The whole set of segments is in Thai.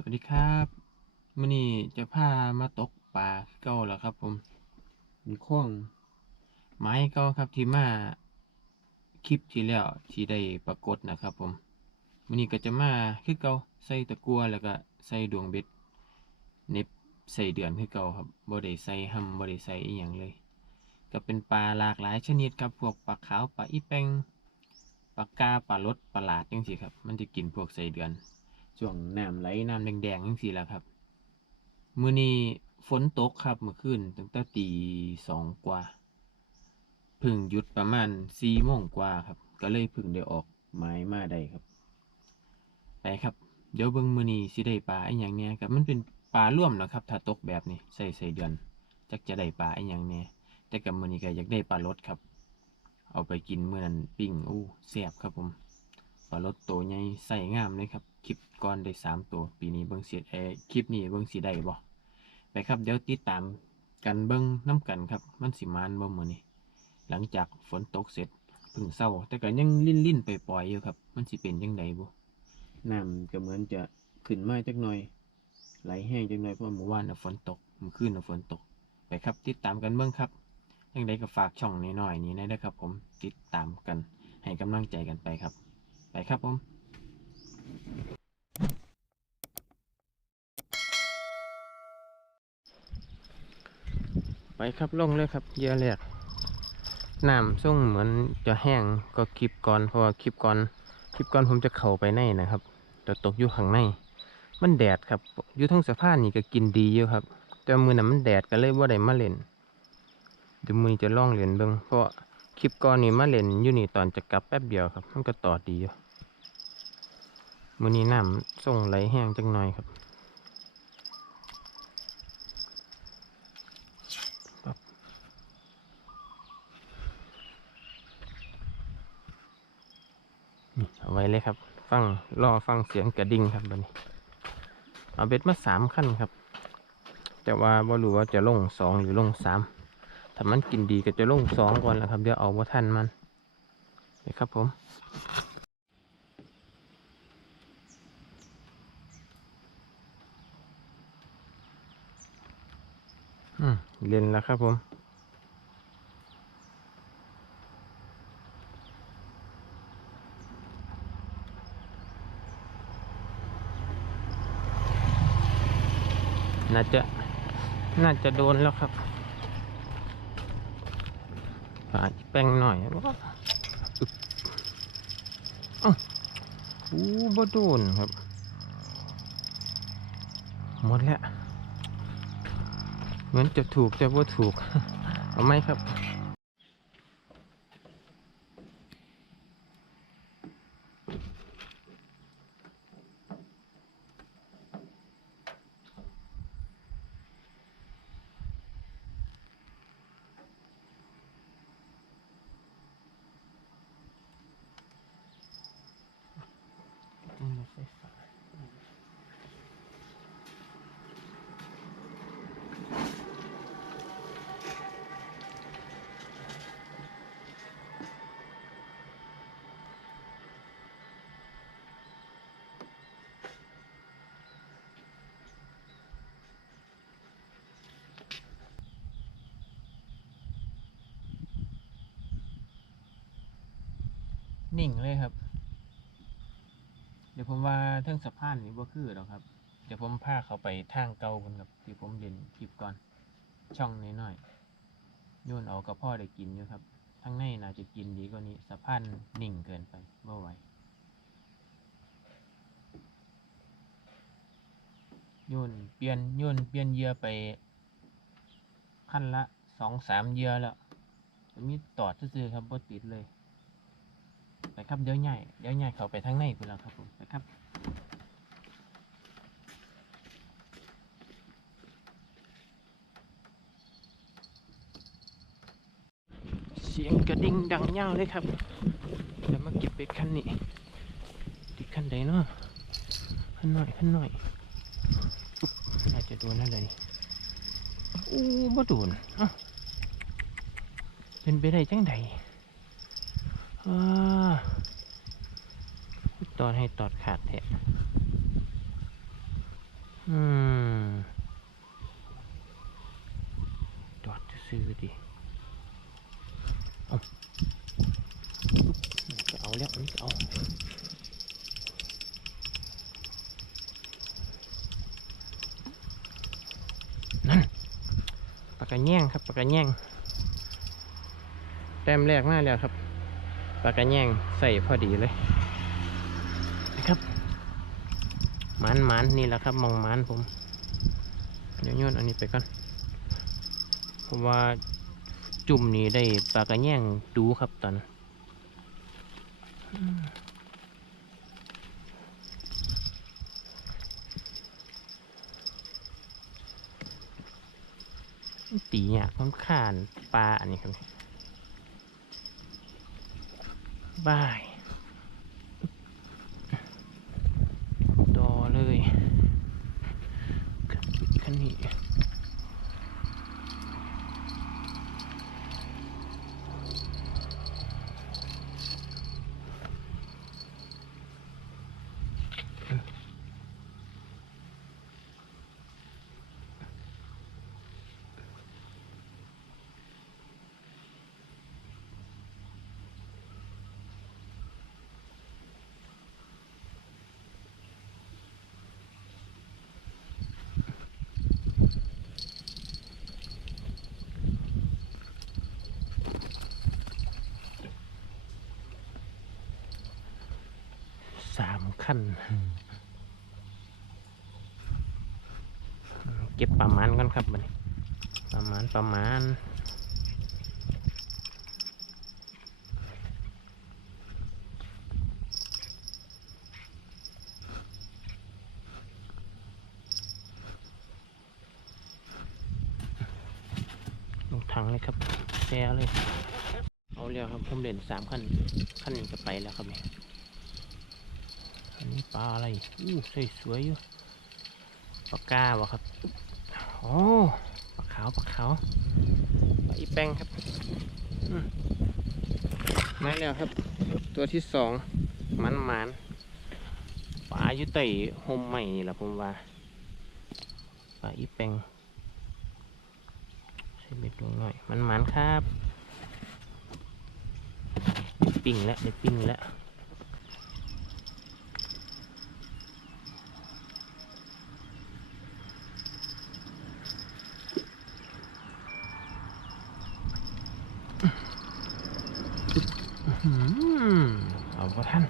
สวัสดีครับมื้อนี้จะพามาตกปลาเก่าแล้วครับ ผมเป็นข้องไม้เก่าครับที่มาคลิปที่แล้วที่ได้ปรากฏนะครับ ผมมื้อนี้ก็จะมาคือเก่าใส่ตะกัวแล้วก็ใส่ดวงเบ็ดเน็บใส่เดือนคือเก่าครับบ่ได้ใส่ห่ำบ่ได้ใส่อีหยังเลย ก็เป็นปลาหลากหลายชนิดครับพวกปลาขาวปลาอีแป้งปลากาปลาลดปลาหลาดจังซี่ครับ มันจะกินพวกใส่เดือน ช่วงน้ำไหลน้ำแดงๆจังซี่แหละครับ มื้อนี้ฝนตกครับเมื่อคืนตั้งแต่ตีสองกว่าเพึ่งหยุดประมาณสี่โมงกว่าครับ ก็เลยเพึ่งได้ออกหมายมาได้ครับ ไปครับ เดี๋ยวเบิ่งมื้อนี้สิได้ปลาไอีหยังแหน่ครับ มันเป็นปลาร่วมนะครับ ถ้าตกแบบนี้ใส่ใส่เดือนจักจะได้ปลาไอีหยังแหน่แต่กับมื้อนี้ก็อยากได้ปลารสครับ เอาไปกินเมื้อนั้นปิ้งอู้แซ่บครับผมปลารสตัวใหญ่ใส่งามเลยครับ คลิปก่อนได้สามตัว ปีนี้เบิ่งเสียเออคลิปนี้เบิ่งสีได้บ่ไปครับเดี๋ยวติดตามกันเบิ่งน้ำกันครับ มันสิมานบ่มื้อนี้หลังจากฝนตกเสร็จเพิ่งเศร้า แต่ก็ยังลิ่นๆไปปล่อยๆอยู่ครับ มันสิเป็นจังไดบ่น้ำก็เหมือนจะขึ้นมาจักหน่อยไหลแห้งจักหน่อยเพราะว่าเมื่อวานน่ะฝนตกเมื่อคืนน่ะฝนตก ไปครับ ติดตามกันเบิ่งครับยังไดก็ฝากช่องน้อยๆนี้นะครับ ผมติดตามกันให้กำลังใจกันไปครับ ไปครับผม ไปครับลงเลยครับเยื่อแรกน้ำส่งเหมือนจะแห้งก็คลิปก่อนเพราะว่าคลิปก่อนคลิปก่อนผมจะเข้าไปในนะครับแต่ตกอยู่ข้างในมันแดดครับอยู่ทั้งสะพานนี่ก็กินดีอยู่ครับ แต่มือน่ะมันแดดก็เลยว่าได้มาเล่นเดี๋ยวมือจะล่องเล่นเบิ่งเพราะคลิปก่อนนี่มาเล่นอยู่นี่ตอนจะกลับแป๊บเดียวครับ มันก็ต่อดีอยู่มือนี้น้ำส่งไหลแห้งจังหน่อยครับ นี่เอา ไว้เลยครับ ฟังรอฟังเสียงกระดิ่งครับบัดนี้ เอาเบ็ดมาสามขั้นครับ แต่ว่าบ่รู้ว่าจะลงสองหรือลงสามถ้ามันกินดีก็จะลงสองก่อนแหละครับ เดี๋ยวเอาว่าทันมันนี่ครับผมอืมเล่นแล้วครับผม น่าจะน่าจะโดนแล้วครับปาแป้งหน่อยว้าอึบเอ้าอู้บ่โดนครับ หมดแล้ว เหมือนจะถูกจะว่าถูก เอาไหมครับ นิ่งเลยครับ เดี๋ยวผมว่าเทิงสะพานนี่บ่คือหรอกครับ เดี๋ยวผมพาเขาไปทางเก่าคนครับที่ผมเรียนคลิปก่อน ช่องน้อยๆโยนเอากับพ่อได้กินอยู่ครับทางในน่าจะกินดีกว่านี้สะพานนิ่งเกินไปบ่ไหวโยนเปลี่ยนโยนเปลี่ยนเยื่อไปขั้นละสองสามเยื่อแล้วมีตอดซื่อครับบ่ติดเลย ไปครับเดี๋ยวใหญ่เดี๋ยวใหญ่เขาไปทางในคุณแล้วครับผมไปครับเสียงกระดิ่งดังยาเลยครับเดี๋ยวมาเก็บไปคันนี้ติดคันใดเนาะขันหน่อยขันหน่อยอุ๊บอาจจะโดนอะไรนี่อู้บ่โดนเป็นไปได้จังใด ตอนให้ตอดขาดแทะอืมจอดซื้อดิเอาจะเอาแล้วนี่จะเอานั่นปากกระแย่งครับปากกระแย่งแต้มแรกมาแล้วครับากกระแย่งใส่พอดีเลยนะครับมันมันนี่แหละครับมองมันผมเดี๋ยวโยนอันนี้ไปก่อนเพราะว่าจุ่มนี่ได้ปากระแย่งดูครับตอนตีเนี่ยมันขานปลาอันนี้ครับ บายดอเลยคันนี้สาม ขั้น เก็บประมาณกันครับบันี้ประมาณประมาณลงถังเลยครับแช่เลย เอาเรียวครับผมเล่นสามขั้นขั้นนี้ก็ไปแล้วครับเนี่ย อันนี้ปลาอะไร อู้ใส่สวยอยู่ ปลากาวะครับ โอ้ปลาขาวปลาขาวปลาอีแป้งครับมาแล้วครับ ตัวที่สองมันมันปลาอยู่ใต้ห่มใหม่นี่แหละผมว่า ปลาอีแป้งใส่เบ็ดลงหน่อย มันมันครับได้ปิ้งแล้วได้ปิ้งแล้วอื้อหือ เอาพอท่าน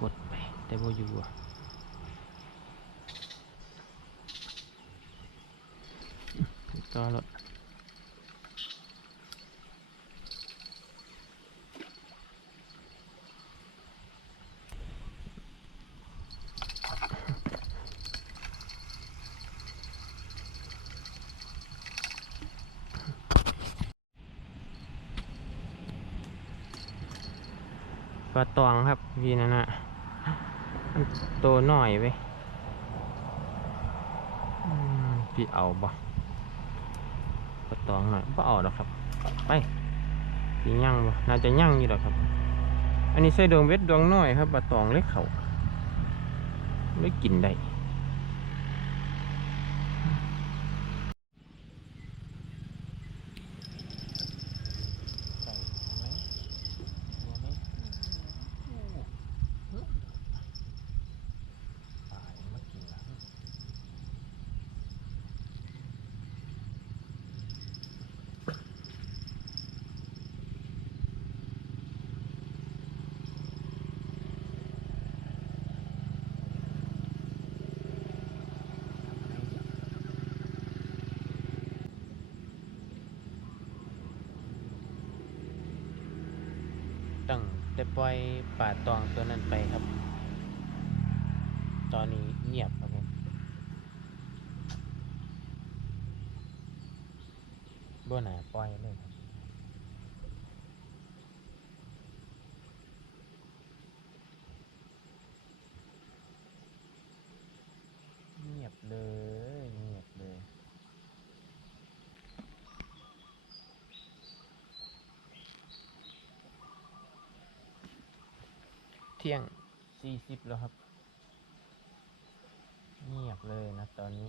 กดไป แต่บ่อยู่อะต่อรถ ลาตองครับพี่นั่นนะมันโตหน่อยไปพี่เอาบ่ปลาตองหน่อยบ่เอาหรอกครับ ไปสีย่างบ่น่าจะย่างอยู่หรอกครับ อันนี้ใส่ดวงเวทดวงน้อยครับปลาตองเล็กเขาเล็กกินได้ตั้ง แต่ปล่อยป่าตองตัวนั้นไปครับ ตอนนี้เงียบครับผมบ่หนาปล่อยเลยครับเงียบเลย เที่ยงสี่สิบแล้วครับ เงียบเลยนะตอนนี้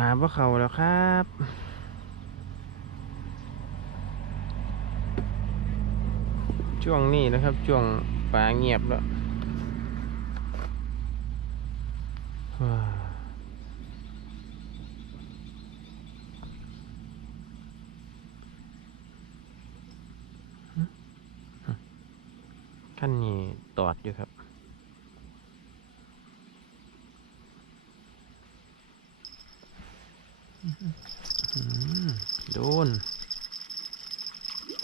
ปลาพวกเขาแล้วครับช่วงนี้นะครับช่วงปลาเงียบแล้วว้าขั้นนี้ตอดอยู่ครับ อืม โดน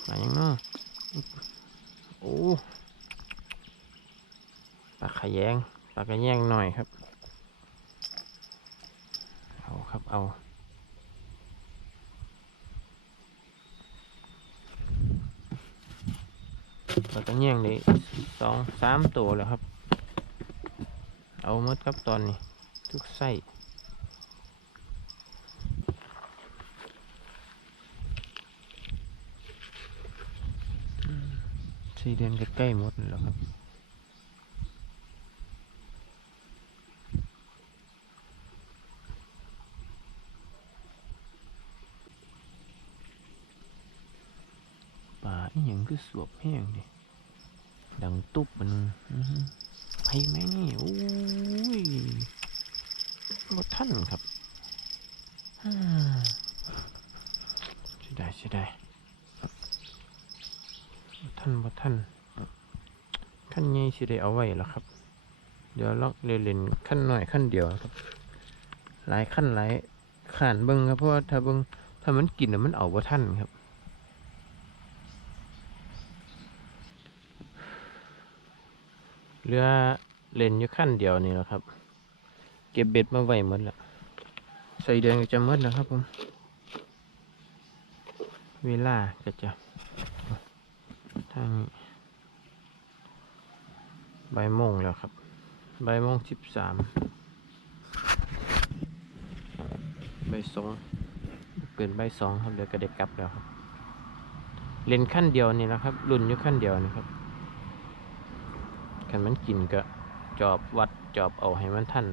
มายังเนาะโอ้ปลาขยงปลากระแยงหน่อยครับ เอาครับเอาปลากระแยงได้สองสามตัวแล้วครับ เอาหมดครับตอนนี้ ทุกไส้ สี่เดือนใกล้หมดแล้วครับป่าอหย่างคือสวบแห้งดิดังตุ๊บมันอื้อหือไปไหมนี่โอ้ยบ่ท่านครับฮ่าเสียดายเสียดายบ่ ท่านบ่ท่านขั้นใหญ่สิได้เอาไว้แล้วครับ เดี๋ยวล็อกเล่นๆขั้นหน่อยขั้นเดียวครับ หลายขั้นหลายขานเบิ้งครับเพราะว่าถ้าเบิ้งถ้ามันกินน่ะมันเอาบ่ท่านครับเรือเล่นอยู่ขั้นเดียวนี่แหละครับ เก็บเบ็ดมาไว้หมดแล้วใส่เดือนก็จะหมดแล้วครับผมเวลาก็จะ ทางนี้บ่ายโมงแล้วครับ ใบมงสิบสามใบสองเกินบ่ายสองครับเดี๋ยวก็ได้กกลับแล้วครับเลนขั้นเดียวนี่แหละครับรุ่นอยู่ขั้นเดียวนี่ครับคันมันกินก็จอบวัดจอบเอาให้มันทัน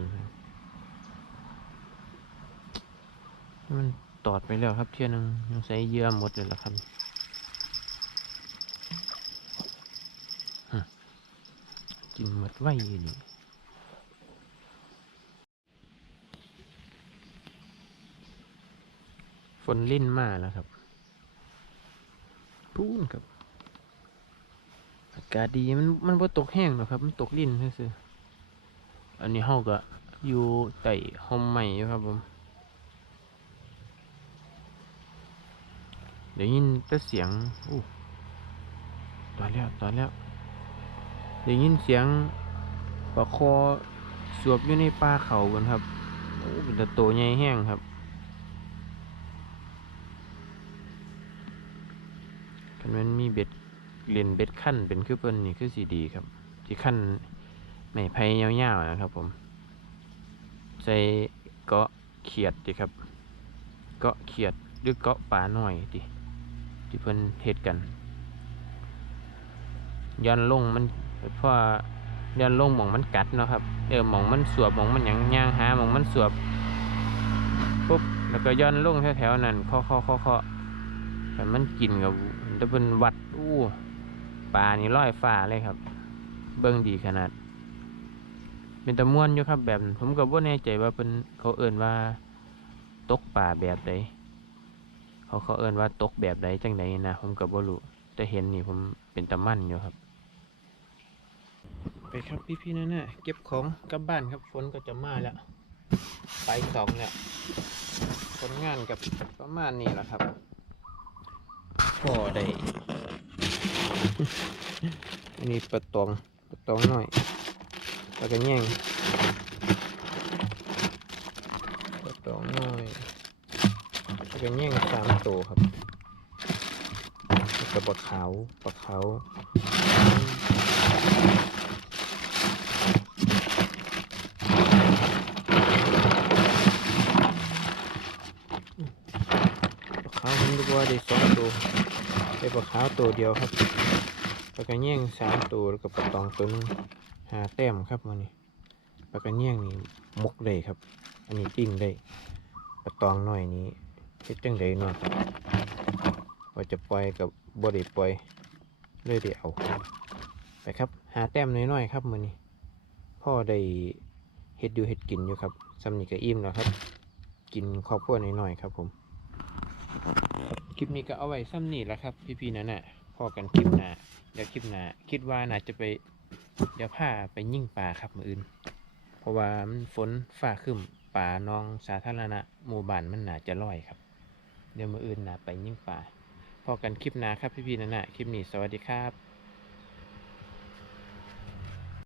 มันตอดไปแล้วครับเที่ยนึงยังใส่เยื่อหมดเลยละครับ กินหมดไว้อยู่นี่ฝนลิ่นมาแล้วครับ พูนครับอากาศดีมันมันบ่ตกแห้งหรอกครับ มันตกลิ่นซื่ออันนี้เฮาก็อยู่ใต้ห่มใหม่อยู่ครับผมเดี๋ยวยินแต่เสียงอู้ตอนแล้วตอนแล้ว ได้ยินเสียงปลาคอสวบอยู่ในป่าเขาบนครับโอ้เป็นตะโตใหญ่แห้งครับ คันมันมีเบ็ดเล่นเบ็ดขั้นเป็นคือเปิ้นนี่คือสีดีครับ ที่ขั้นไม่ไผ่ยาวๆนะครับผม ใส่เกาะเขียดดิครับ เกาะเขียดหรือเกาะปลาหน่อยดิที่เพิ่นเฮ็ดกันย้อนลงมัน พราะว่าย้อนลงหมองมันกัดเนาะครับเออหมองมันสวบหมองมันหยังย่างหาหมองมันสวบปุ๊บแล้วก็ย้อนลงแถวๆนั้นเคาะเคาะเคาะเคาะแต่มันกินกับตะเป็นวัดอู้ปลานี่ร้อยฟ้าเลยครับ เบิ่งดีขนาด เป็นตะม่วนอยู่ครับแบบ ผมก็บ่แน่ใจว่าเป็นเขาเอิ่นว่าตกป่าแบบใดเขาเขาเอิ่นว่าตกแบบใดจังใดนะผมก็บ่รู้แต่เห็นนี่ผมเป็นตะมั่นอยู่ครับ ไปครับพี่พี่ๆนั่นน่ะเก็บของกลับบ้านครับฝนก็จะมาแล้ว ไปสองแล้วผลงานกับประมาณนี้แหละครับพอได้ อันนี้ปลาตองปลาตองหน่อยแล้วก็แย่งปลาตองหน่อยแล้วก็แย่งสามตัวครับกับปลาขาวปลาขาวปลาขา วมันก็ว่าได้สองตัวได้ปลาขาวตัวเดียวครับปลากระเงี้ยงสามตัวแล้วก็ปลาตองตัวหนึงหาแต้มครับมันนี่ปลากระเงี้ยงนี่มุกได้ครับ อันนี้ปิ้งได้ปลาตองหน้อยนี้เฮ็ดจังไดเนาะว่าจะปล่อยกับบ่ได้ปล่อยเลยได้เอาไปครับ หาแต้มน้อยๆครับมื้อนี้พ่อได้เฮ็ดอยู่เฮ็ดกินอยู่ครับซำนี้ก็อิ่มแล้วครับ กินครอบครัวน้อยๆครับผม ลิปนี้ก็เอาไว้ซ้ำนี่แหละครับ พี่ๆนั่นน่ะพอกันคลิปหน้าเดี๋ยวคลิปหน้าคิดว่าน่าจะไปเดี๋ยวผ้าไปยิ่งป่าครับมืออื่น เพราะว่ามันฝนฝ่าครึ้นป่าน้องสาธารณะหมู่บ้านมันน่าจะลอยครับ เดี๋ยวมืออื่นน่าไปยิ่งป่าพอกันคลิปหน้าครับพี่ๆนั่นน่ะคลิปนี้สวัสดีครับ